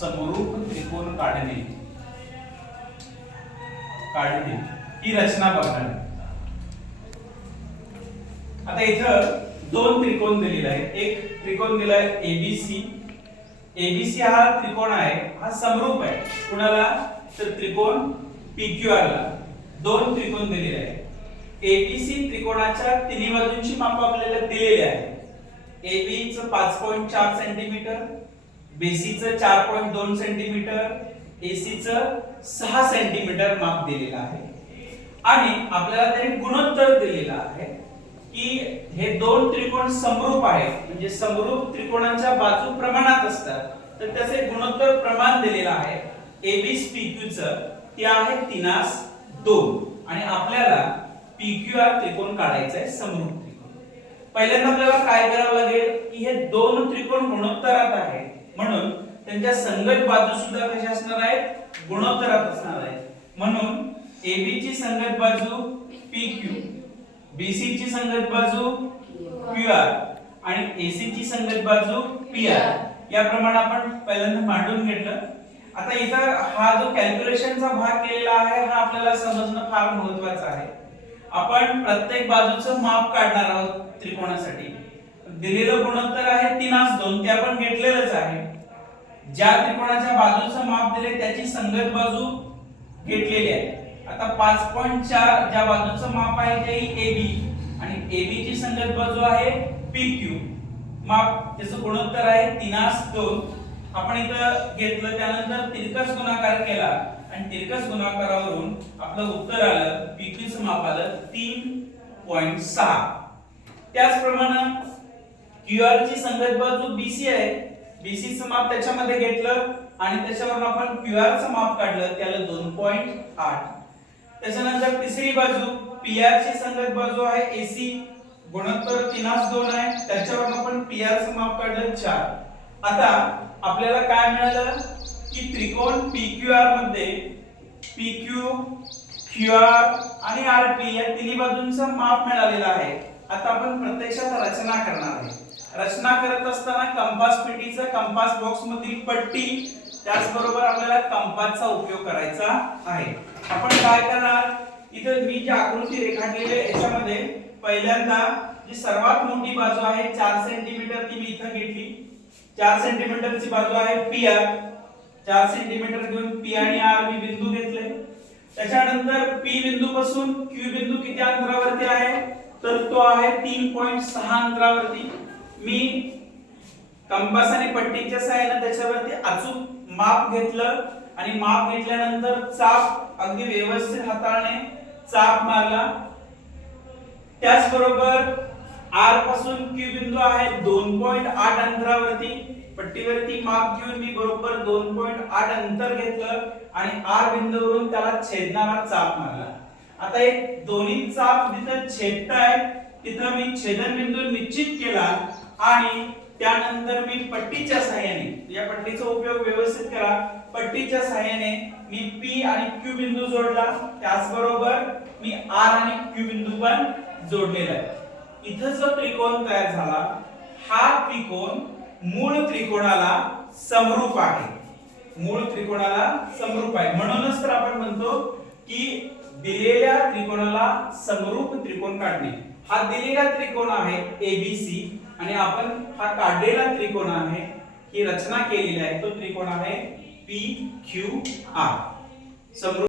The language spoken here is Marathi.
समरूप त्रिकोण काढणे. काढणे. ही रचना बघणार. आता इथं दोन त्रिकोण दिलेले आहेत. एक त्रिकोण दिलाय एबीसी एबीसी हा त्रिकोण आहे. हा समरूप आहे. कुणाला? तर त्रिकोण पीक्यूआर ला. दोन त्रिकोण दिलेले आहेत. एबीसी त्रिकोणाच्या तिन्ही बाजूंची माप आपल्याला दिलेली आहे. एबीचं पाच पॉईंट चार सेंटीमीटर बेसीचं चार पॉईंट दोन सेंटीमीटर एसीचं सहा सेंटीमीटर माप दिलेलं आहे. आणि आपल्याला त्याने गुणोत्तर दिलेला आहे की हे दोन त्रिकोण समरूप आहेत. म्हणजे समरूप त्रिकोणांच्या बाजू प्रमाणात असतात. तर त्याचे गुणोत्तर प्रमाण दिलेलं आहे. एबीस पीक्यू च ते आहे तिनास दोन. आणि आपल्याला पीक्यू आर त्रिकोण काढायचा आहे समरूप त्रिकोण. पहिल्यांदा आपल्याला काय करावं लागेल की हे दोन त्रिकोण गुणोत्तरात आहेत. म्हणून त्यांच्या संगत बाजू सुद्धा कशा असणार आहेत? गुणोत्तरात असणार आहेत. म्हणून AB ची संगत बाजू PQ BC ची संगत बाजू QR आणि AC ची संगत बाजू PR याप्रमाणे आपण पहिल्यांदा मांडून घेतलं. आता इथं हा जो कॅल्क्युलेशनचा भाग केलेला आहे हा आपल्याला समजणं फार महत्वाचं आहे. आपण प्रत्येक बाजूचं माप काढणार आहोत त्रिकोणासाठी. दिलेलं गुणोत्तर आहे तीनास दोन. ते आपण घेतलेलंच आहे. ज्या त्रिकोणाच्या बाजूचं माप दिले त्याची संगत बाजू घेतलेली आहे. आता पाच पॉईंट चार ज्या बाजूचं माप आहे ते बी आणि ए बी ची संगत बाजू आहे पी क्यू माप त्याचं गुणोत्तर आहे तीनास दोन. आपण इथं घेतलं त्यानंतर तिरकस गुणाकार केला. आणि तिरकस गुणाकारावरून आपलं उत्तर आलं पी क्यूचं माप आलं तीन पॉईंट सहा. त्याचप्रमाणे QR ची संगत बाजू BC आहे BC च माप त्याच्यामध्ये घेतलं आणि त्याच्यावरून आपण QR चं माप काढलं त्याला दोन पॉईंट आठ. त्याच्यानंतर तिसरी बाजू PR ची संगत बाजू आहे AC गुणोत्तर तीनास दोन आहे त्याच्यावरून आपण PR चं माप काढलं चार. आता आपल्याला काय मिळालं? की त्रिकोण PQR मध्ये PQ QR आणि RP या तिन्ही बाजूंचं माप मिळालेलं आहे. आता आपण प्रत्यक्षात रचना करणार आहे. रचना करत असताना कंपास पेटीचा कंपास बॉक्स मधील पट्टी त्याचबरोबर आपल्याला कंपासचा उपयोग करायचा आहे. आपण काय करणार? इथं मी जी आकृती रेखाटलेली आहे याच्यामध्ये पहिल्यांदा जी सर्वात मोठी बाजू आहे चार सेंटीमीटर ती मी इथं घेतली. चार सेंटीमीटरची बाजू आहे पी आर चार सेंटीमीटर घेऊन पी आणि आर मी बिंदू घेतले. त्याच्यानंतर पी बिंदू पासून क्यू बिंदू किती अंतरावरती आहे? तर तो आहे तीन पॉईंट सहा अंतरावरती. मी कंपास आणि पट्टीच्या सहाय्याने त्याच्यावरती अचूक माप घेतलं आणि माप घेतल्यानंतर चाप अगदी व्यवस्थित हाताळणे चाप मारला. त्याचबरोबर आरपासून क्यू बिंदू आहे दोन पॉईंट आठ अंतरावरती. पट्टीवरती माप घेऊन मी बरोबर दोन पॉईंट आठ अंतर घेतलं आणि आर बिंदूवरून त्याला छेदणारा चाप मारला. आता एक दोन्ही चाप जिथं छेदताय तिथं मी छेदन बिंदू निश्चित केला. आणि त्यानंतर मी पट्टीच्या सहाय्याने या पट्टीचा उपयोग व्यवस्थित करा. पट्टीच्या सहाय्याने मी पी आणि क्यू बिंदू जोडला. त्याचबरोबर मी आर आणि क्यू बिंदू पण जोडलेला आहे. इथं जो त्रिकोण तयार झाला हा त्रिकोण मूळ त्रिकोणाला समरूप आहे. मूळ त्रिकोणाला समरूप आहे. म्हणूनच तर आपण म्हणतो की दिलेल्या त्रिकोणाला समरूप त्रिकोण काढणे. हा दिलेला त्रिकोण आहे एबीसी आणि आपण हा काढलेला त्रिकोण आहे ही रचना केलेली आहे तो त्रिकोण आहे पी क्यू आर समृद्ध